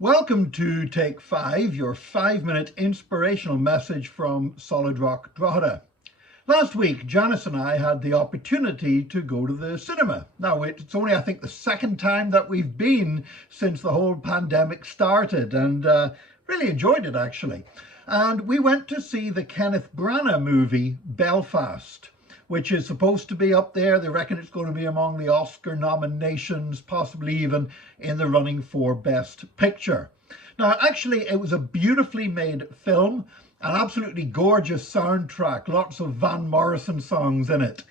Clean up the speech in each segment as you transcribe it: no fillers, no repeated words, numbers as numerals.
Welcome to Take 5, your 5-minute inspirational message from Solid Rock Drogheda. Last week, Janice and I had the opportunity to go to the cinema. Now, it's only, I think, the second time that we've been since the whole pandemic started, and really enjoyed it, actually. And we went to see the Kenneth Branagh movie, Belfast, which is supposed to be up there. They reckon it's going to be among the Oscar nominations, possibly even in the running for Best Picture. Now, actually, it was a beautifully made film, an absolutely gorgeous soundtrack, lots of Van Morrison songs in it.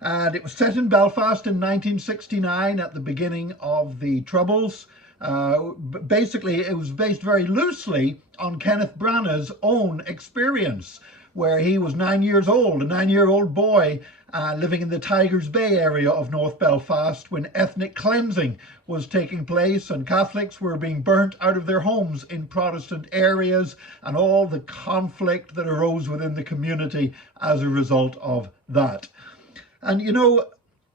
And it was set in Belfast in 1969 at the beginning of the Troubles. Basically, it was based very loosely on Kenneth Branagh's own experience, where he was 9 years old, a 9-year-old boy living in the Tigers Bay area of North Belfast when ethnic cleansing was taking place and Catholics were being burnt out of their homes in Protestant areas, and all the conflict that arose within the community as a result of that. And you know,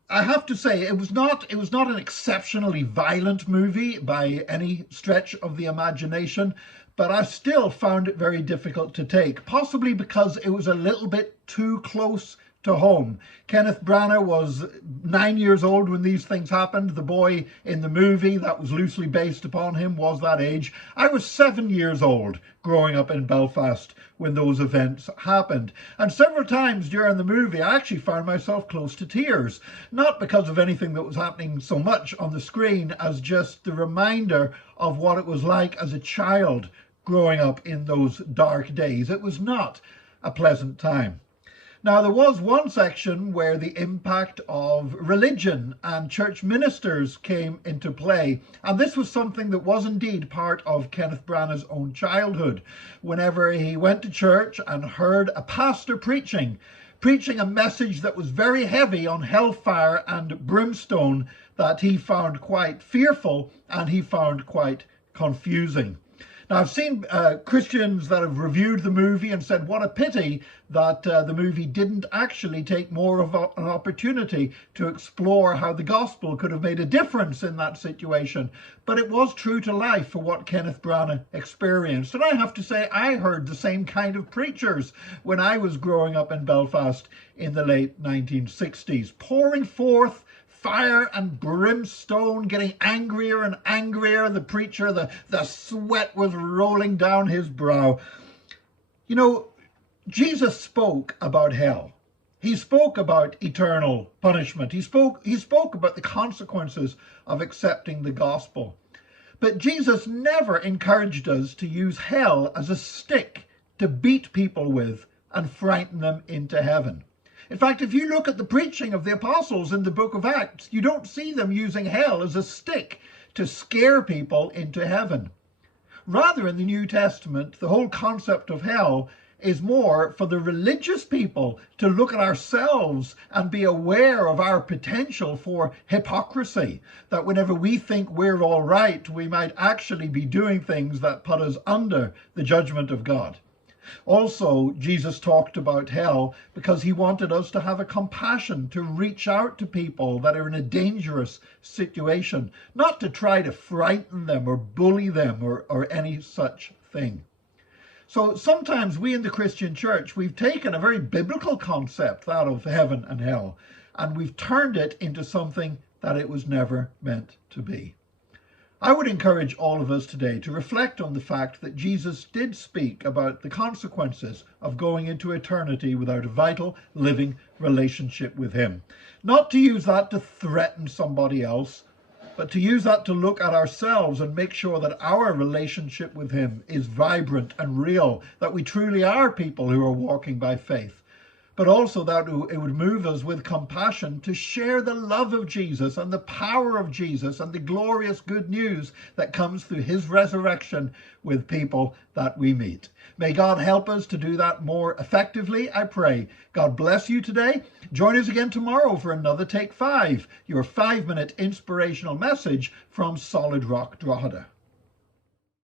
I have to say, it was not an exceptionally violent movie by any stretch of the imagination, but I still found it very difficult to take, possibly because it was a little bit too close to home. Kenneth Branagh was 9 years old when these things happened. The boy in the movie that was loosely based upon him was that age. I was 7 years old growing up in Belfast when those events happened. And several times during the movie, I actually found myself close to tears, not because of anything that was happening so much on the screen as just the reminder of what it was like as a child growing up in those dark days. It was not a pleasant time. Now, there was one section where the impact of religion and church ministers came into play. And this was something that was indeed part of Kenneth Branagh's own childhood. Whenever he went to church and heard a pastor preaching a message that was very heavy on hellfire and brimstone, that he found quite fearful and he found quite confusing. Now, I've seen Christians that have reviewed the movie and said what a pity that the movie didn't actually take more of an opportunity to explore how the gospel could have made a difference in that situation. But it was true to life for what Kenneth Branagh experienced. And I have to say, I heard the same kind of preachers when I was growing up in Belfast in the late 1960s, pouring forth fire and brimstone, getting angrier and angrier. The preacher, the sweat was rolling down his brow. You know, Jesus spoke about hell. He spoke about eternal punishment. He spoke about the consequences of accepting the gospel. But Jesus never encouraged us to use hell as a stick to beat people with and frighten them into heaven. In fact, if you look at the preaching of the apostles in the book of Acts, you don't see them using hell as a stick to scare people into heaven. Rather, in the New Testament, the whole concept of hell is more for the religious people to look at ourselves and be aware of our potential for hypocrisy, that whenever we think we're all right, we might actually be doing things that put us under the judgment of God. Also, Jesus talked about hell because he wanted us to have a compassion, to reach out to people that are in a dangerous situation, not to try to frighten them or bully them or any such thing. So sometimes we in the Christian church, we've taken a very biblical concept, that of heaven and hell, and we've turned it into something that it was never meant to be. I would encourage all of us today to reflect on the fact that Jesus did speak about the consequences of going into eternity without a vital, living relationship with him. Not to use that to threaten somebody else, but to use that to look at ourselves and make sure that our relationship with him is vibrant and real, that we truly are people who are walking by faith. But also that it would move us with compassion to share the love of Jesus and the power of Jesus and the glorious good news that comes through his resurrection with people that we meet. May God help us to do that more effectively, I pray. God bless you today. Join us again tomorrow for another Take 5, your 5-minute inspirational message from Solid Rock Drogheda.